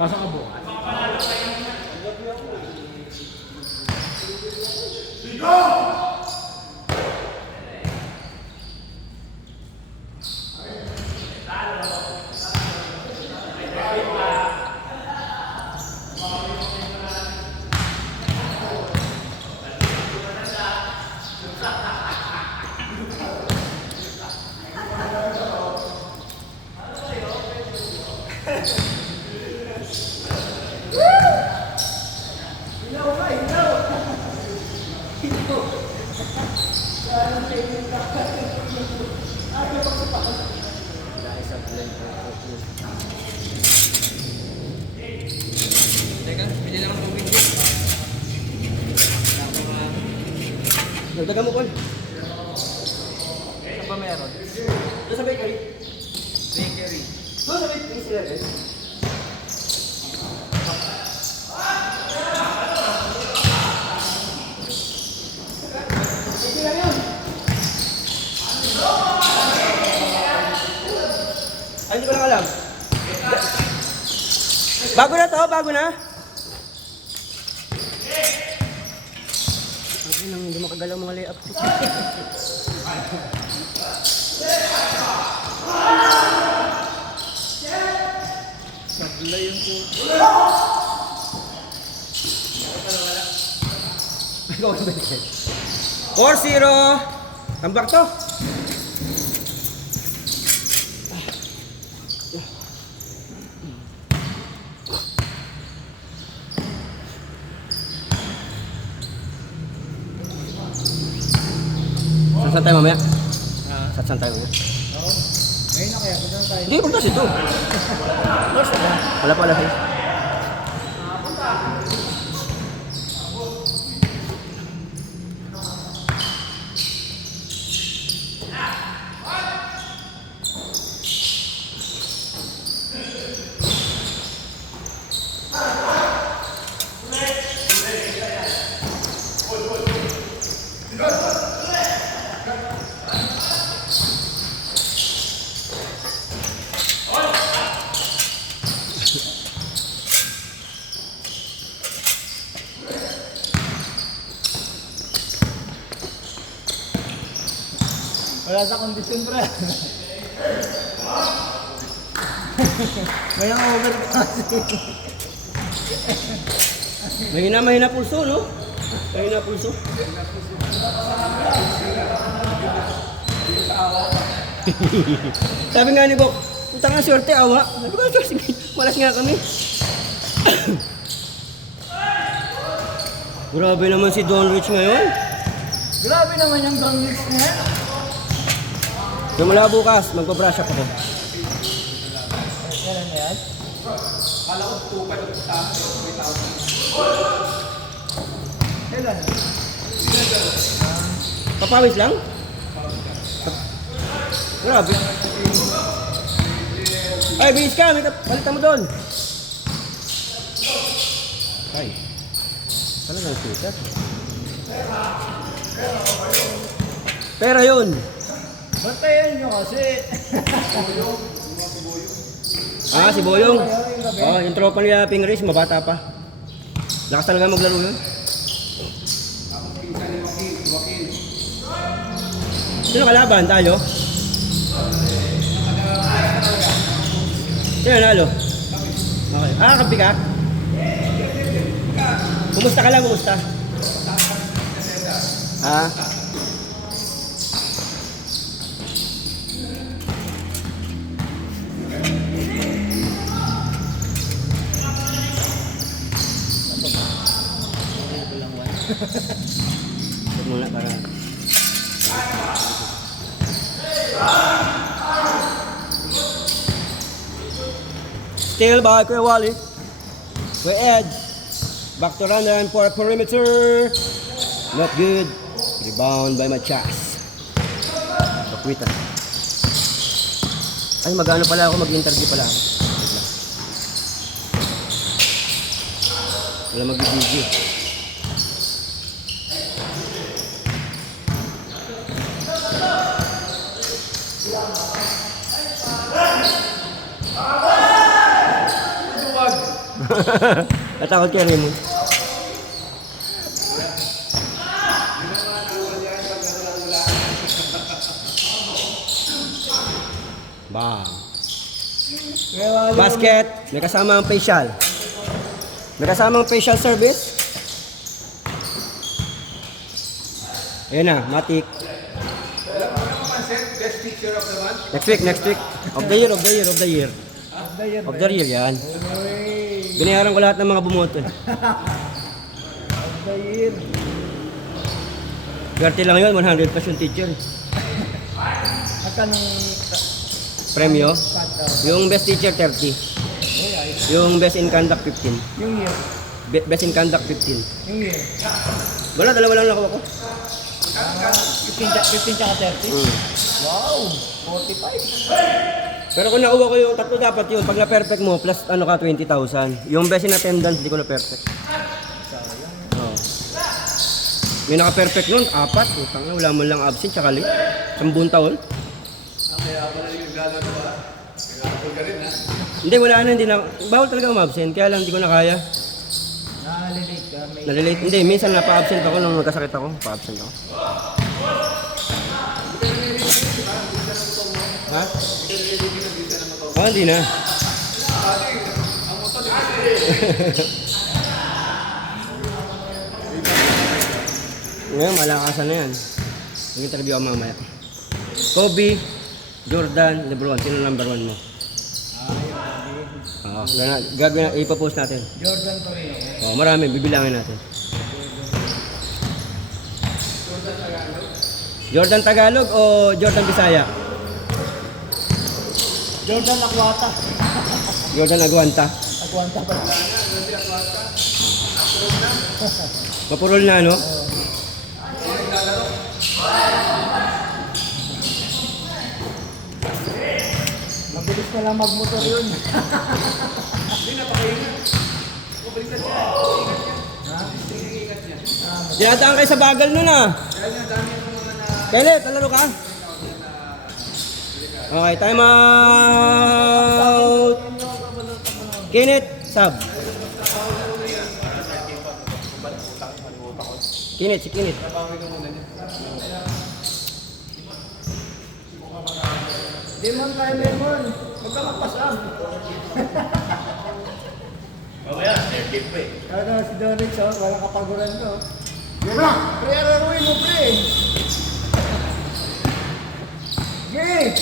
Pasok ka bukas. Teka, pili lang ang tubig dito. Nagdagan mo, Paul. Saan ba meron? Doon sa bakery. Bakery. Doon sa bakery sila, guys. Sige lang yun. Ay, hindi ko lang alam. Bago na to, bago na. Ay, nang hindi makagalaw mga layup. Sablay yung tubig. Ikaw ang balik. 4-0. Tambak to. Saan tayo mamaya? Saan tayo mamaya? Oo. Ngayon na kaya, saan tayo? Hindi, puntas ito. Wala pa, wala sa'yo. Wala sa kondisyon, pre. May ang overpass. Mahina pulso, no? Mahina pulso. Sabi nga ni Bok, puta nga swerte, awa. Sabi ko, sige, malas nga kami. Grabe naman si Don Rich ngayon. Grabe naman yung Don Mix niya. Simula bukas, magpa-brush up ako. Kailan na yan? Kailan? Papawis lang? Grabe. Ay, bilis ka, may palitan mo doon. Ay. Talagang sukat. Pera yun. Bantayan nyo kasi. Ah, si Boyong. Oh, yung tropa niya Pingris, mabata pa. Lakas talaga maglaro yun. Sino kalaban? Tayo? Sino nalo? Okay. Ah, kampi ka? Kumusta ka lang, kumusta? Ah? Ito muna para... Still by Kuya Wally. Kuya Ed. Back to runner and for a perimeter. Not good. Rebound by Machas. Pakwita. Ay, mag-ano pala ako, mag-interview pala ako. Wait lang. Wala mag-video. Natakot kay Raymond. Bang. Kuya Wally, Basket. May kasama ang facial. May kasama ang facial service. Ayan na, matik. Next week. Of the year. of the year. Of the year yan. Uy, Binayaran ko lahat ng mga bumoto. of the year. Swerte lang yun, 100 plus yung teacher. At anong Premyo. cut Yung best teacher, 30. Yung best in conduct, 15. Yung year. Best in conduct, 15. Yung year. Wala, dalawa lang nakuha ko. 15 tsaka 30? Wow! 45. Pero kung nakuha ko yung tatlo, dapat yun. Pag na-perfect mo, plus ano ka, 20,000. Yung best in attendance, hindi ko na-perfect. Oh. May naka-perfect nun, 4. Utang na, wala mo lang absent, tsaka late. 10 taon. Hindi, wala na, hindi na. Bawal talaga umabsent, kaya lang hindi ko na kaya. Nakalilate ka. May Nalilate, hindi, minsan napa-absent ako nung nagkasakit ako, pa-absent ako. Ha? Oh, hindi na. Ngayon, malakasan na yan. Nag-interview ako mamaya. Kobe, Jordan, LeBron, sino number 1 mo? Oo, gagawin na, ipapost natin. Jordan pa rin ako. Oh, marami, bibilangin natin. Jordan Tagalog o Jordan Bisaya? Jordan Akwata. Jordan Aguanta. Akwanta pa. Mapurol na, no? Mabilis na lang magmotor yun. Dinadaan kayo sa bagal nun, ah. Kailan, talaro ka? Okay, time out. Kinit, sub. Kinit, si Kinit. Demon tayo, Demon. Huwag ka magpasam. Mamaya, effective pa eh. Ano, si Donix, oh, walang kapaguran to. Yan na! Pre, araruin mo, pre! Gay!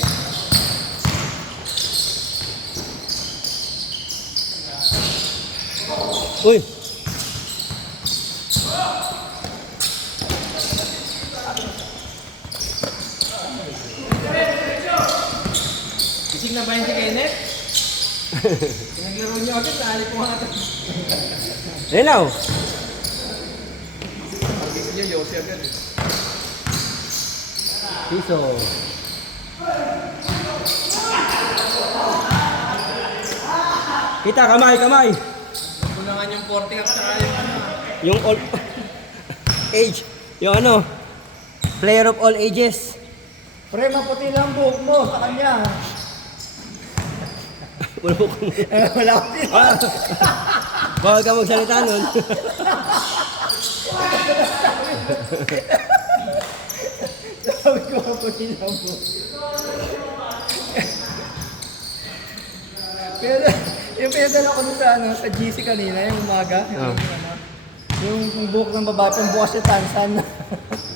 Uy! Gising na ba yung si Kenneth? Pinaglaro niyo agad, naalip ko nga ito. Renaw! Piso. Kita, kamay, kamay! Kulangan yung 40 at saka yung ano. Yung all age, yung ano, player of all ages. Pre, maputi lang buhok mo sa kanya. Wala ko. Wala ko din. Bawal ka magsalita nun. Sabi ko maputi lang buhok. Pero, yung pinadala ko dun sa, ano, sa GC kanina, yung umaga. Oh. Yung buhok ng babae, yung buhok si Tansan.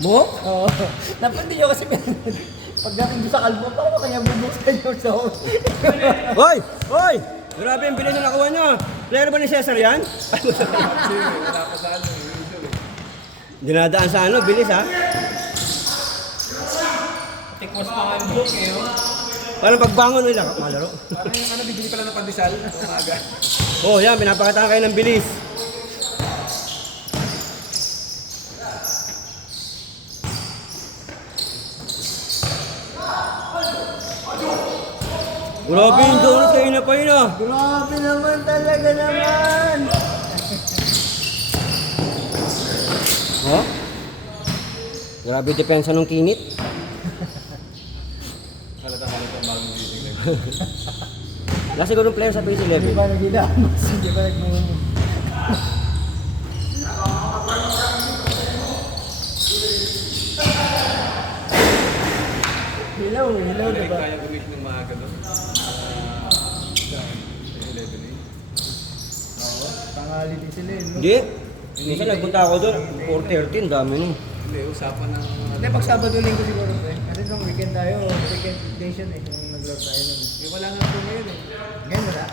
Buhok? Oo. Napandi nyo kasi pagdating doon sa kalbo, paano kanya bubuksan yung soul? Hoy! Hoy! Grabe yung bilis na nakuha nyo. Player ba ni Cesar yan? Dinadaan sa ano, bilis ha? Tikwas pa nga yung buhok eh. Oh. Parang pagbangon nila, malaro. Parang yung ano, bibili pala ng pandesal. Umaga. Oh, yan, pinapakita kayo ng bilis. Grabe yung donut kayo na pa yun ah. Grabe naman talaga naman. Oh? Grabe depensa nung Kinit. Wala siguro player sa base Hindi 11. ba naghilamas? Hindi ba nagmumumog? Hilaw, diba? Kaya gumising ng maaga doon. Tanghali din sila eh. No? Hindi. Minsan nagpunta ako doon, 4:30, dami nun. Hindi, usapan ng... Hindi, pag Sabado Linggo siguro eh. Kasi nung weekend tayo, weekend station eh. Yung nag-log tayo nun. Wala nga po ngayon eh. Ngayon wala.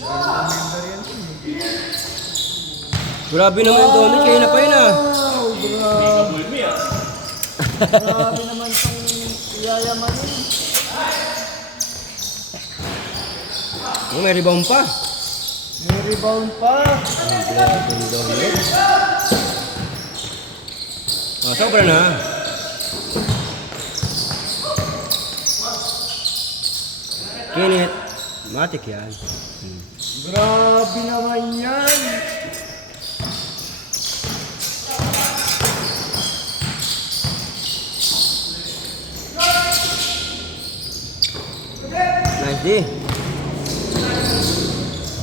Member yan po eh. Grabe naman yung donut, kayo na pa yun ah. Wow, grabe. Grabe naman itong yayamanin. Oh, may rebound pa. May rebound pa. Grabe yung donut. Ah, sobra na. Kinit. Matik yan. Grabe naman yan. Nice D.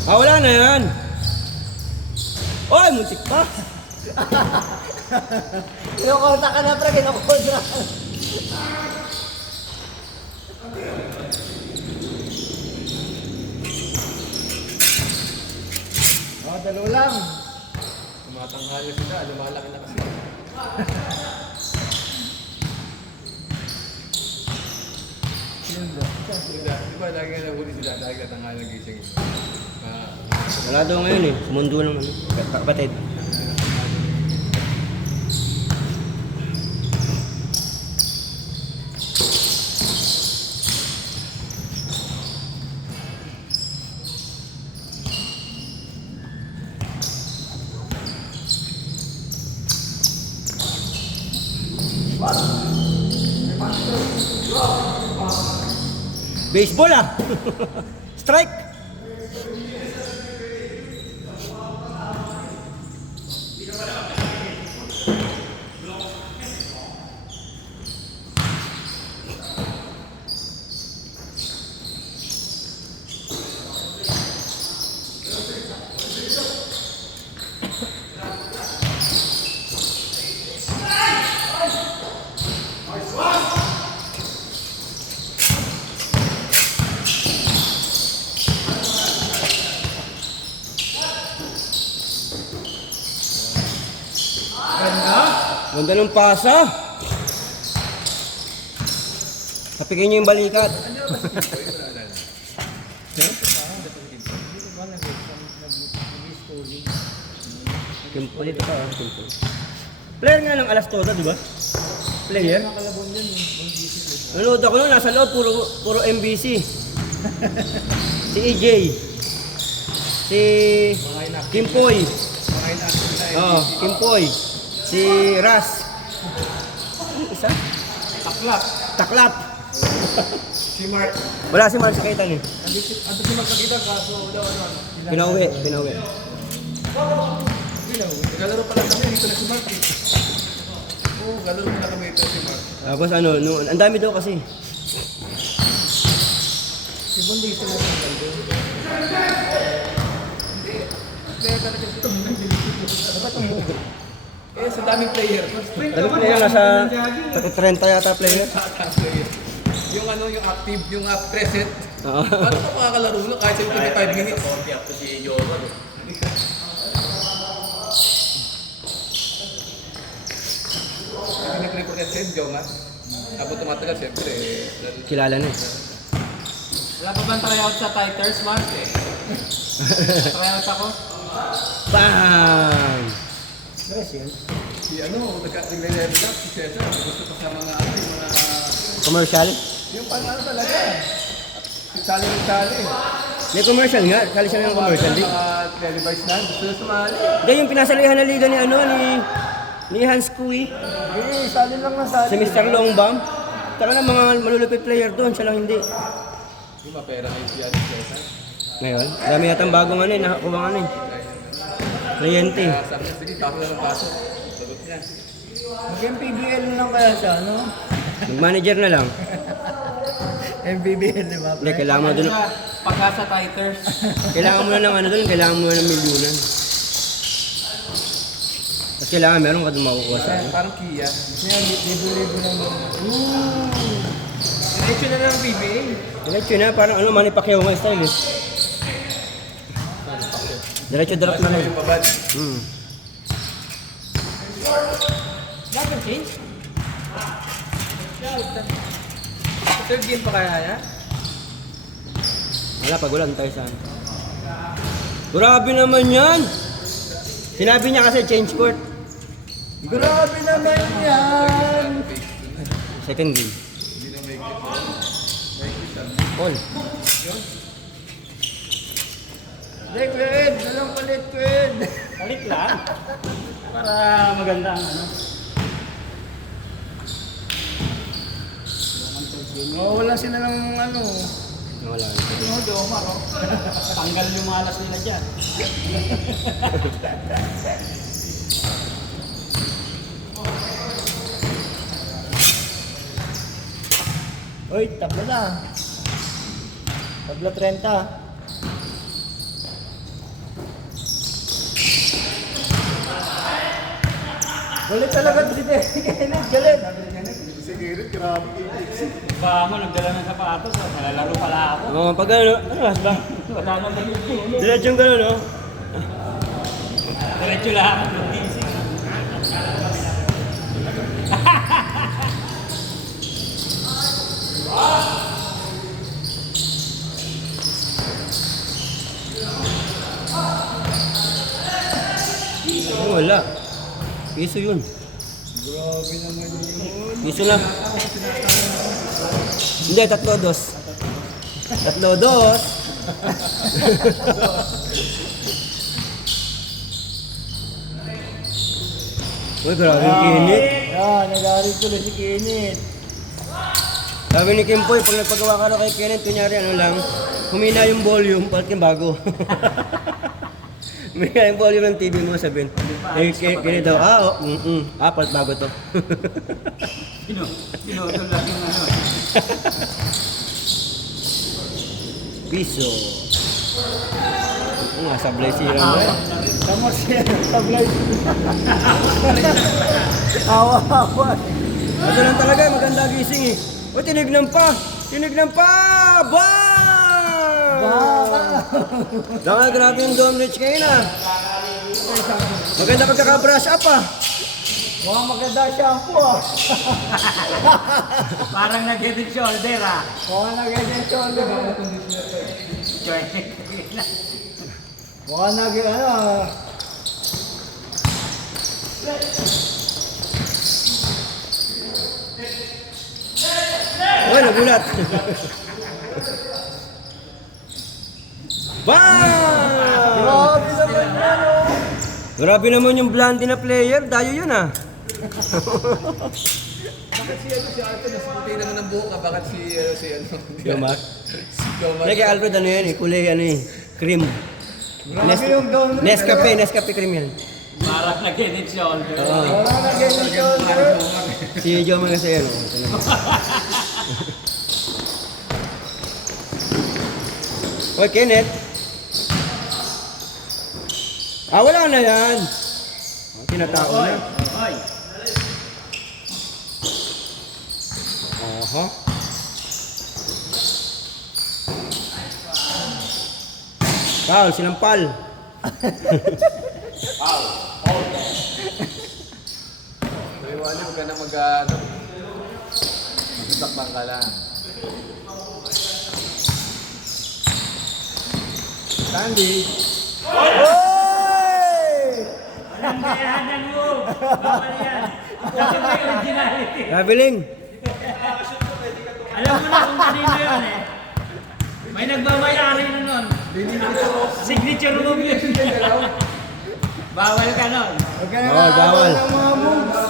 Ah, wala na yan. Oy, muntik pa. Kinukonta ka na pre, kinukonta. Dalawa lang. Tumatanghali sila, lumalaki na kasi. Di ba, lagi nga nahuli sila, lagi ka tanghali nagising. Wala daw ngayon eh. Mundo ng ano. Kapatid. Baseball ah. Strike. Ganda ng pasa. Kapigin niyo yung balikat. Kimpo dito ka, Kimpo. Player nga ng Alas Toda, di ba? Player? Nakalabon yun eh. Nanood ako nun, nasa loob, puro MBC. Si EJ. Si Kimpoy. Mga inactive na eh. Oh, Kimpoy. Si Ras. Ano isa? Taklap. Taklap. Si Mark. Wala si Mark sa kaitan eh. Ando si magkakita kaso daw ano. Pinauwi. Galaro pala kami, dito na si Mark eh. Oo, galaro pala kami ito si Mark. Tapos ano, ang dami daw kasi. Si Bondi sa mga kaldo. Kaya talaga ito. Eh, sa daming player. Ano player? Nasa 30 yata player. Yung ano, yung active, yung present. Oo. Paano ka makakalaro no? Kahit sa 25 minutes? Konti ako si Jordan. Hindi nag-report yan sa'yo, Joe, man. Habang tumatagal, siyempre. Kilala na eh. Wala pa bang tryout sa Titers, Mark? Tryout ako? Bang! Brazil. Si ano, nag-level up, si Cesar. Gusto pa sa mga, ano, yung mga... Commercial? Yung ano talaga. Si Sally ng Sally. May commercial nga. Kali siya ng commercial. Di. Mga televised na, gusto na sumali. Di yung pinasalihan na liga ni ano, ni Hans Kui. Eh, sali lang na sali. Si Mr. Longbam. Taka na mga malulupit player doon. Siya lang hindi. Yung mga pera kayo si Cesar. Ngayon, dami yatang bagong ano eh. Nakakuha ano eh. Cliente. Kaya sabi niya, sige, pasok na ng pasok. Sagot niya. Mag-MPBL na lang kaya siya, no? Mag-manager na lang. MBBL, di ba? Hindi, kailangan mo doon. Pag-asa Titers. Kailangan mo na ng ano doon, kailangan mo na ng milyunan. Tapos kailangan meron ka doon makukuha sa ano. Parang Kia. Kaya libo-libo lang doon. Diretso na lang ang PBA. Diretso na, parang ano, Manny Pacquiao nga style eh. Diretso drop na lang. Yung babad. Bakit change? Third game pa kaya yan? Wala, pag ulan tayo saan. Grabe naman yan! Sinabi niya kasi change court. Grabe naman yan! Second game. Paul. Hindi, Quid! Dalang palit, Quid! Palit lang. Para maganda ang ano. Oh, wala sila ng ano. Wala. Tinodo, Omar, oh. Tanggal yung malas nila dyan. Uy, tabla na. Tabla 30. Galit talaga si Kenneth, galit. Si Kenneth, grabe. Ba mo, nagdala ng sapatos. Nalalaro pala ako. Oo, pag ano, ano mas ba? Wala nang naging Diretsong gano'n, no? Diretso lahat ng DC. Wala. Piso yun. Grabe naman yun. Piso lang. Hindi, 3-2. 3-2. Uy, grabe yung Kenneth. Yan, nagalit tuloy si Kenneth. Sabi ni Kimpoy, pag nagpagawa ka na kay Kenneth, kunyari ano lang, humina yung volume, palit yung bago. Humina yung volume ng TV mo, sabihin. Eh, Kenneth daw, palit bago to. Pinodol lang yung ano. Piso. Nga, sablay sira mo eh. Tama siya, tablay. Awa-awa. Ito lang talaga, maganda gising eh. O, tinignan pa! Tinignan pa! Bang! Dama, grabe yung dome reach ngayon ah. Maganda pagkaka-brush up ah. Mukhang maganda shampoo ah. Parang nag-edit shoulder ah. Mukhang nag-edit shoulder. Mukhang nag-edit ano ah. Uy, nagulat. Bang! Grabe naman yan oh. Grabe naman yung blondie na player. Dayo yun ah. Bakit si Ate, mas puti naman ang buhok ah. Bakit si ano? Yung Mark. Si Gomar. Kaya kay Alfred ano yan eh, kulay ano eh, cream. Grabe yung gown. Nescafe cream yan. Parang nag-edit shoulder. Oo. Mukhang nag-edit shoulder. Si Jomar kasi yan. Oh. Ito na. Oy, Kenneth. Wala na yan. Tinatao na. Hoy. Aha. Foul, sinampal. Iwali, huwag ka na mag-ano. Magtakbang ka lang. Sandy. Ang mo. Bawal yan. Dapat may originality. Gabiling. Alam mo na kung kanino yun eh. May nagmamayari na nun. Signature move yun. Bawal ka nun. Huwag ka na Bawal, bawal. ng mga moves.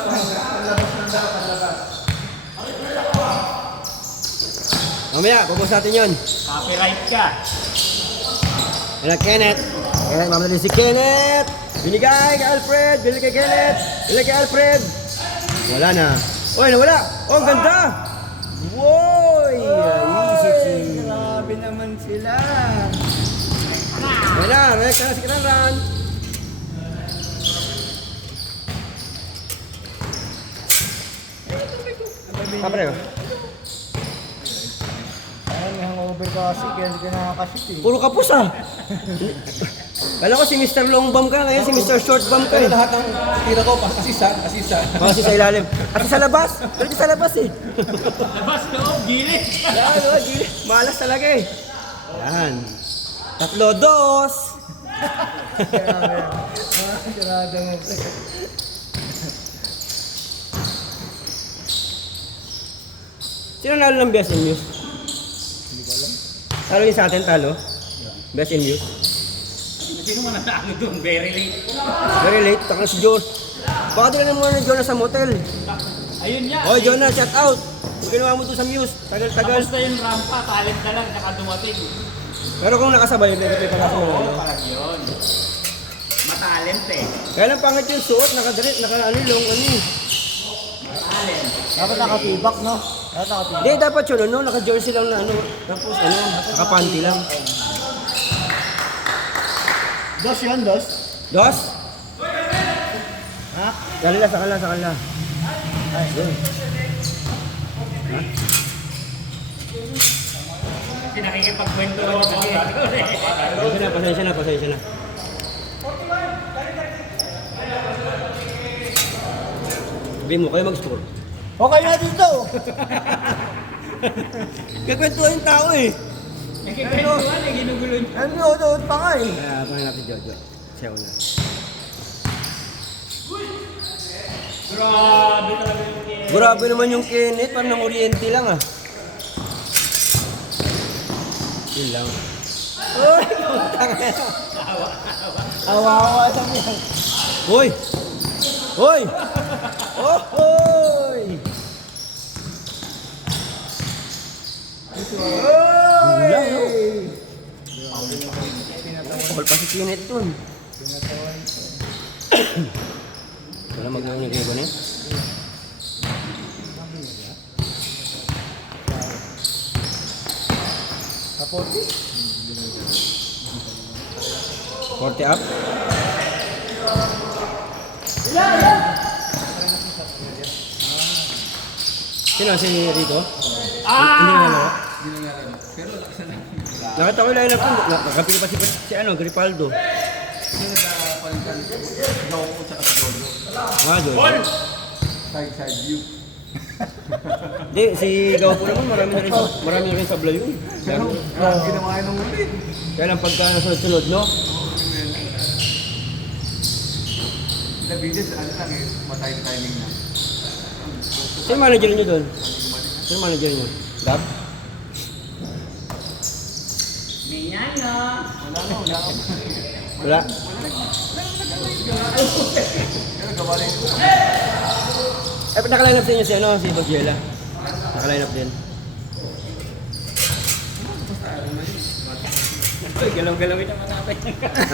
Mamaya, pupus natin yun. Copyright ka. Yan ang Kenneth. Kenneth, mamadali si Kenneth. Binigay kay Alfred. Binigay kay Kenneth. Binigay kay Alfred. Wala na. Uy, nawala. Oh, ang ganda. Woy! Easy Sila. Ayan na, rekta na si Kranran. Kapre ko. Ay, may hangover ka kasi, kaya hindi ka nakakashoot eh. Puro kapos ah. Kala ko si Mr. Long Bomb ka, ngayon si Mr. Short Bomb ka Pero eh. lahat ng tira ko, asisan. Kasi sa ilalim. At sa labas. Pero sa labas eh. Labas loob, gilid. Yan, oh, malas talaga eh. Yan. 3-2. Sigurado mo. Sino nalo ng Best in News? Hindi ko alam. Talo din sa atin, talo? Best in News. Sino man natalo doon? Very late. Very late, taka na si Jonas. Baka doon na muna ni Jonas sa motel. Ayun niya. Oy, Jonas, shout out! Kung ginawa mo doon sa Muse, tagal-tagal. Tapos na yung rampa, talent na lang, saka dumating. Pero kung nakasabay, may pala sa mga ano. Parang yun. Matalent eh. Kaya lang pangit yung suot, nakadalit, ano long, ano eh. Matalent. Dapat nakatibak, no? Dapat nakatibak. Hindi, dapat yun, ano, naka-jersey lang na ano. Tapos, ano, naka-panty lang. Dos yun, dos. Dos? Ha? Sa kanila. Ay, yun. Kasi nakikipagkwento lang yung kasi. Pasensya na. Sabihin mo, kayo mag-score. Okay na dito. Kagwentuhan yung tao eh. Nakikwentuhan eh, ginugulo niya. Ano, doon pa nga eh. Kaya, pangin natin Jojo. Siya una. Grabe talaga yung game. Grabe naman yung Kenneth, parang ng Oriente lang ah. Yun lang. Uy! Awa-awa sa mga. Hoy! Hoy! Oh! Hoy! Ulang, no? All pa si Kenneth dun. Wala mag-uungin kayo ba na? Kapote. 40 up? Sino si Rico? Hindi na ano? Hindi na nga pero lakas na lang. Nakita ko yung line-up ko. Nakapili pa si ano, Gripaldo. Hindi nagpapalitan. Gaw ko sa Jojo. Ah, doon. Side view. Hindi, si Gawapo naman marami na rin sa Blay yun. Pero, ginawa yun ng uli. Kaya lang pagka nasunod-sunod, no? Nabides, ano lang eh, matay timing na. Sino manager niyo doon? Sino manager niyo? Gab? Minyano. Wala. Wala? Pero gawa rin. Eh, nakaline up din niyo si ano, si Bogiela. Nakaline up din. Galaw-galawin naman natin.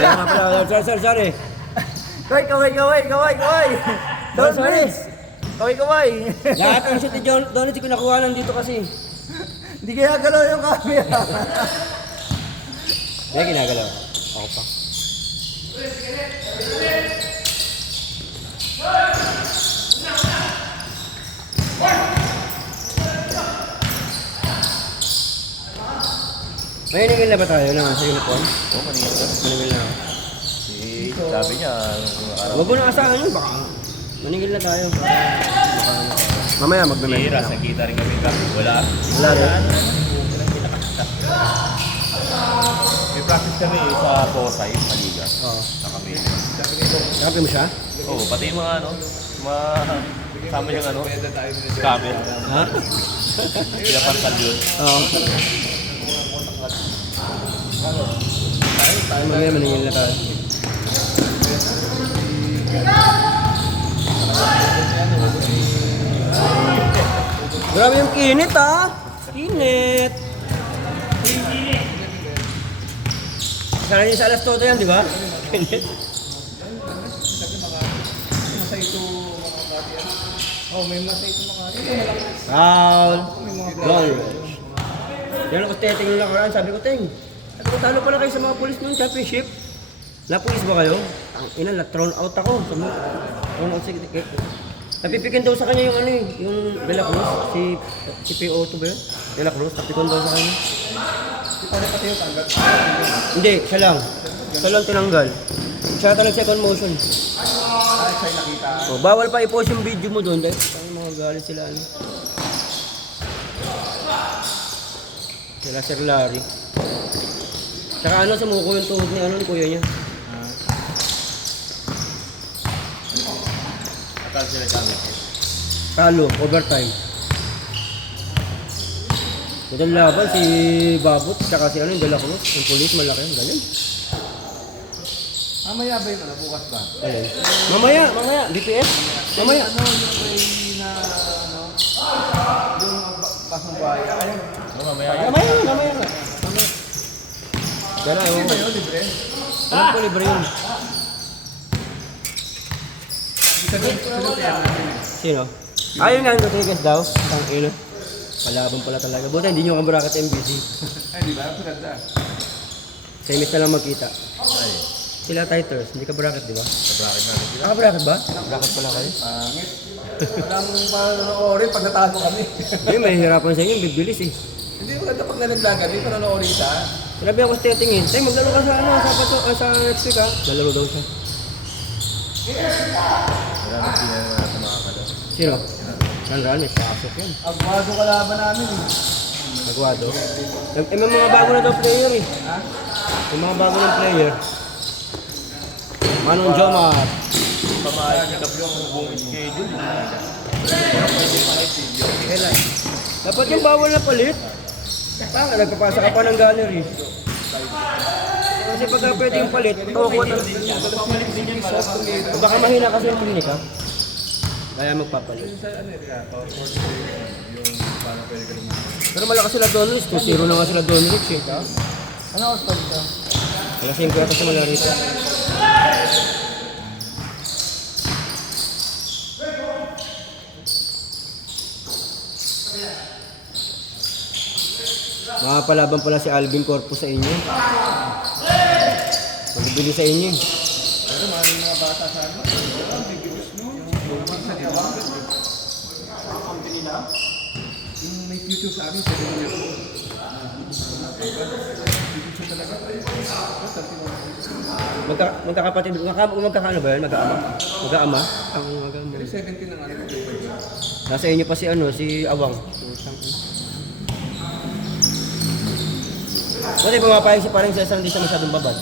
Ayaw nga pala, sorry. Kaway. Don't miss. Kaway. Lahat ng shit ni Donnie, ko nakuha nandito kasi. Hindi kaya galaw yung camera. Kaya ginagalaw. Ako pa. May ningil na ba tayo naman sa uniform? Oo, kanina. Maningil na ako. Sabi niya, Huwag mo na asahan yun, baka maningil na tayo. Mamaya magme-message Hira, na ako. nakita rin kami kami. Wala. Wala rin. May practice kami sa Posay, Maliga. Oo. Sa kami. Nakapin mo siya? Oo, pati yung mga kasama yung kami. Ha? Pinapantal yun. Oo. Tayo mamaya maningil na tayo. Grabe yung kinit ah! Kinit! Sana yung sa alas todo yan, di ba? Kinit. Foul! Long range. Yan ako teting nung nakaraan, sabi ko, Ting, Talo pala kayo sa mga pulis noong championship. Napulis ba kayo? Ang ina, na-thrown out ako. Thrown out si... Napipikin daw sa kanya yung ano eh, yung De La Cruz, si PO2 ba yun? De La Cruz, napikon daw sa kanya. Di pa rin pati yung tanggal. Hindi, siya lang. Siya lang tinanggal. Siya talagang second motion. Ay, sa'yo nakita. So, bawal pa i-post yung video mo doon dahil mga galit sila ano. Sila Sir Larry. Tsaka ano, sumuko yung tuhod ni ano ni kuya niya. Akala sila gamit. Talo, overtime. Ito laban si Babot, tsaka si ano yung De La Cruz, yung pulis malaki, ang galing. Mamaya ba yun? Ano, bukas ba? Galing. Mamaya, BPS? Mamaya. Ano, yung may na, ano, yung pasong bahay. Ayun. Oo, mamaya. Mamaya nga. Gala, Hindi ewan ba ko. yun, libre? Alam ko libre yun. Isa doon kaya natin. Sino? Ayun nga, Rodriguez daw. Ang ino. Palaban pala talaga. Buta, hindi nyo kabrakat MBC. Ay, di ba? Pinagda. Semis na lang magkita. Ay, Sila titers, hindi ka bracket, di ba? sa-bracket natin sila. Bracket ba? Bracket pala kayo. Pangit. Walang panonoorin pag natalo kami. Hindi, may hirapan sa inyo, bibilis eh. Hindi maganda pag nalaglagan. Hindi panonoorin ka. Sinabi ako sa tetingin, tayo maglaro ka sa ano, sa next week ha. Lalaro daw siya. Wala nang sila na sa mga kalo. Sino? San Ranes, pasok yan. Agwado kalaban namin eh. Nagwado. May mga bago na daw player eh. Ha? May mga bago ng player. Manong Jomar. Pamayag ni Gabriel ang buong schedule. Kailan? Dapat yung bawal na palit. Tanga, nagpapasa ka pa ng gallery. Kasi pagka pwedeng palit, tawag ko baka mahina kasi yung technique ha. Kaya magpapalit. Sa ano eh, power forward yung paano pwede ka lumaban. Pero malakas sila Donrich, 2-0 na nga sila Donrich eh. Ano oras pa dito? Alas 5 yata sa Malarita. Makapalaban pala si Alvin Corpus sa inyo. Magbibili sa inyo. Pero maraming mga bata sa ano. Ang bigos no. Yung sa diwa. Yung may future sa amin, sa diwa ko. Future talaga. Magkakapatid, magkakaano ba yun? Mag-aama? Mag-aama? Ang mag-aama. Pero 17 lang ano ko. Nasa inyo pa si ano, si Awang. Buti pumapayag si parang Cesar, hindi siya masyadong babad.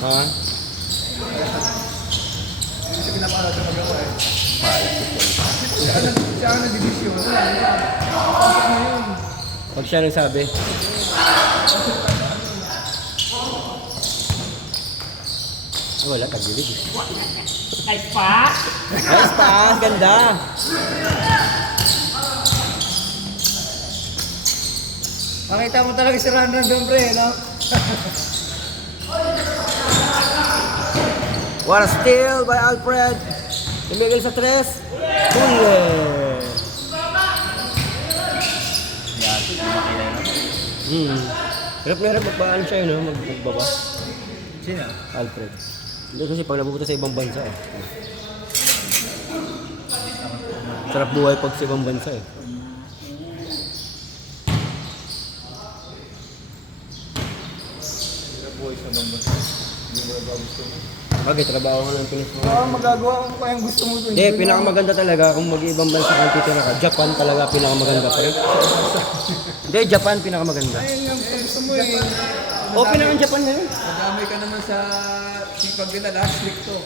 Ha? Hindi siya pinapalad sa magawa eh. Siya ang nag-division. Pasok na yun. Pag siya nagsabi. Wala, tagilid eh. Nice pass! Nice pass, ganda! Makita mo talaga si Randon doon, pre, no? What a steal by Alfred! Tumigil sa 3. Huli! Yati, lumaki na yun. Hirap na hirap magpaan siya yun, no? Magbaba. Sino? Alfred. Hindi kasi pag nabubuta sa ibang bansa eh. Sarap buhay pag sa ibang bansa eh. Bakit? Trabaho ka ng Pinas mo? Oo, magagawa mo pa yung gusto mo doon. Hindi, pinakamaganda talaga kung mag-ibang bansa kang titira ka. Japan talaga pinakamaganda pa rin. Hindi, Japan pinakamaganda. Ayun yung gusto mo eh. O, pinakang-Japan na yun. Nadamay ka naman sa sipag nila, last week to.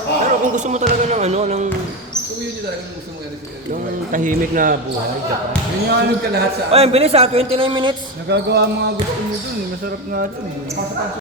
Pero kung gusto mo talaga ng ano, ng Kung yun yung talaga gusto mo yan. yung tahimik na buhay, Japan. Yun yung sunod ka lahat sa Ay, ang bilis ha, 29 minutes. Nagagawa mo mga gusto mo doon. Masarap nga doon.